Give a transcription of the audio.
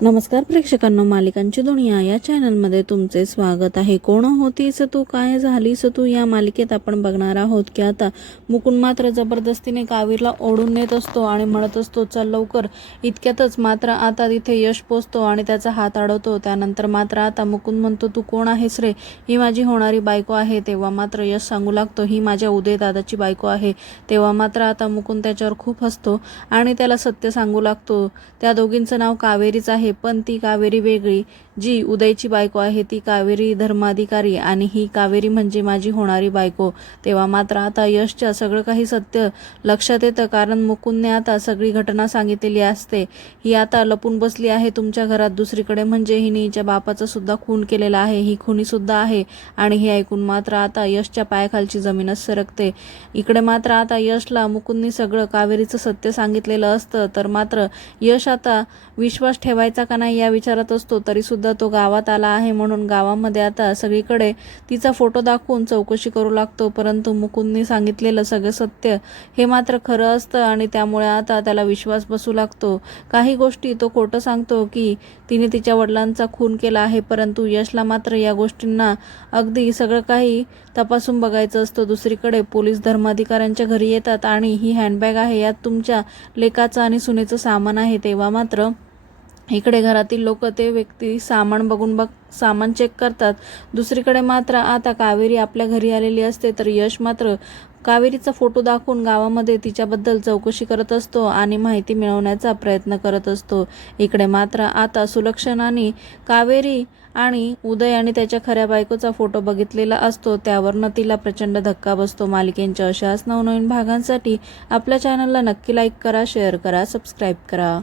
नमस्कार प्रेक्षकांनो मालिकांची दुनिया या चॅनलमध्ये तुमचे स्वागत आहे. कोण होतीस तू काय झालीस तू या मालिकेत आपण बघणार आहोत की आता मुकुंद मात्र जबरदस्तीने कावीरला ओढून नेत असतो आणि म्हणत असतो चल लवकर. इतक्यातच मात्र आता तिथे यश पोचतो आणि त्याचा हात अडवतो त्यानंतर मात्र आता मुकुंद म्हणतो तू कोण आहेस रे? ही माझी होणारी बायको आहे. तेव्हा मात्र यश सांगू लागतो ही माझ्या उदय दादाची बायको आहे. तेव्हा मात्र आता मुकुंद त्याच्यावर खूप हसतो आणि त्याला सत्य सांगू लागतो. त्या दोघींचं नाव कावेरीच आहे. पण ती कावेरी वेगळी. जी उदयची बायको आहे ती कावेरी धर्माधिकारी आणि ही कावेरी म्हणजे माझी होणारी बायको. तेव्हा मात्र आता यशच्या सगळं काही सत्य लक्षात येतं कारण मुकुंदने आता सगळी घटना सांगितलेली असते. ही आता लपून बसली आहे तुमच्या घरात. दुसरीकडे म्हणजे हिने हिच्या बापाचा सुद्धा खून केलेला आहे. ही खुनी सुद्धा आहे आणि हे ऐकून मात्र आता यशच्या पायाखालची जमीनच सरकते. इकडे मात्र आता यशला मुकुंदनी सगळं कावेरीचं सत्य सांगितलेलं असतं तर मात्र यश आता विश्वास ठेवायचा का नाही या विचारात असतो तरी सुद्धा तो गावात आला आहे म्हणून गावामध्ये आता सगळीकडे तिचा फोटो दाखवून चौकशी करू लागतो. परंतु मुकुंदनी सांगितलेलं सगळं सत्य हे मात्र खरं असतं आणि त्यामुळे आता त्याला विश्वास बसू लागतो. काही गोष्टी तो खोटं सांगतो की तिने तिच्या वडिलांचा खून केला आहे परंतु यशला मात्र या गोष्टींना अगदी सगळं काही तपासून बघायचं असतं. दुसरीकडे पोलीस धर्माधिकाऱ्यांच्या घरी येतात आणि ही हँडबॅग आहे यात तुमच्या लेकाचं आणि सुनेचं सामान आहे तेव्हा मात्र इकडे घरातील लोक ते व्यक्ती सामान बघून बघ सामान चेक करतात. दुसरीकडे मात्र आता कावेरी आपल्या घरी आलेली असते तर यश मात्र कावेरीचा फोटो दाखवून गावामध्ये तिच्याबद्दल चौकशी करत असतो आणि माहिती मिळवण्याचा प्रयत्न करत असतो. इकडे मात्र आता सुलक्षणाने कावेरी आणि उदय आणि त्याच्या खऱ्या बायकोचा फोटो बघितलेला असतो. त्यावरनं तिला प्रचंड धक्का बसतो. मालिकेंच्या अशाच नवनवीन भागांसाठी आपल्या चॅनलला नक्की लाईक करा शेअर करा सबस्क्राईब करा.